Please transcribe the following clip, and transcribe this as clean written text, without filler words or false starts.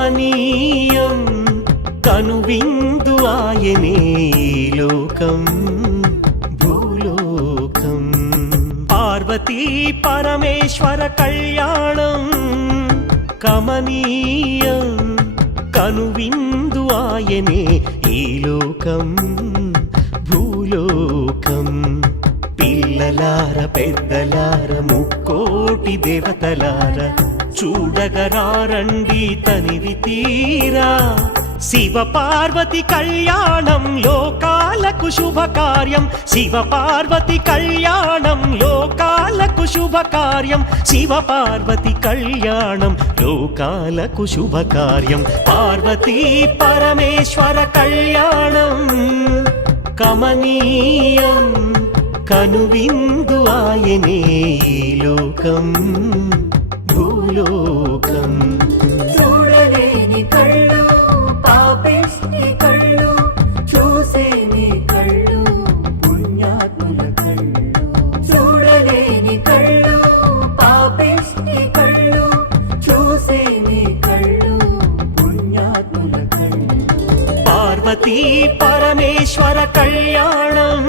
కమనీయం కనువిందు ఆయనే లోకం భూలోకం పార్వతీ పరమేశ్వర కళ్యాణం కమనీయం కనువిందు ఆయనే ఈ లోకం భూలోకం పిల్లలార పెద్దలార ముక్కోటి దేవతలార చూడగరారండి తనివి తీరా శివ పార్వతి కళ్యాణం లోకాలకు శుభకార్యం శివ పార్వతి కళ్యాణం లోకాలకు శుభకార్యం శివ పార్వతి కళ్యాణం లోకాలకు శుభకార్యం పార్వతీ పరమేశ్వర కళ్యాణం కమనీయం కనువిందు ఆయనే లోకం భూలోకం చూడలేని కళ్ళు పాపిష్టి కళ్ళు చూసేని కళ్ళు పుణ్యాత్ముల కళ్ళు చూడలేని కళ్ళు పాపిష్టి కళ్ళు చూసేని కళ్ళు పుణ్యాత్ముల కళ్ళు పార్వతీ పరమేశ్వర కళ్యాణం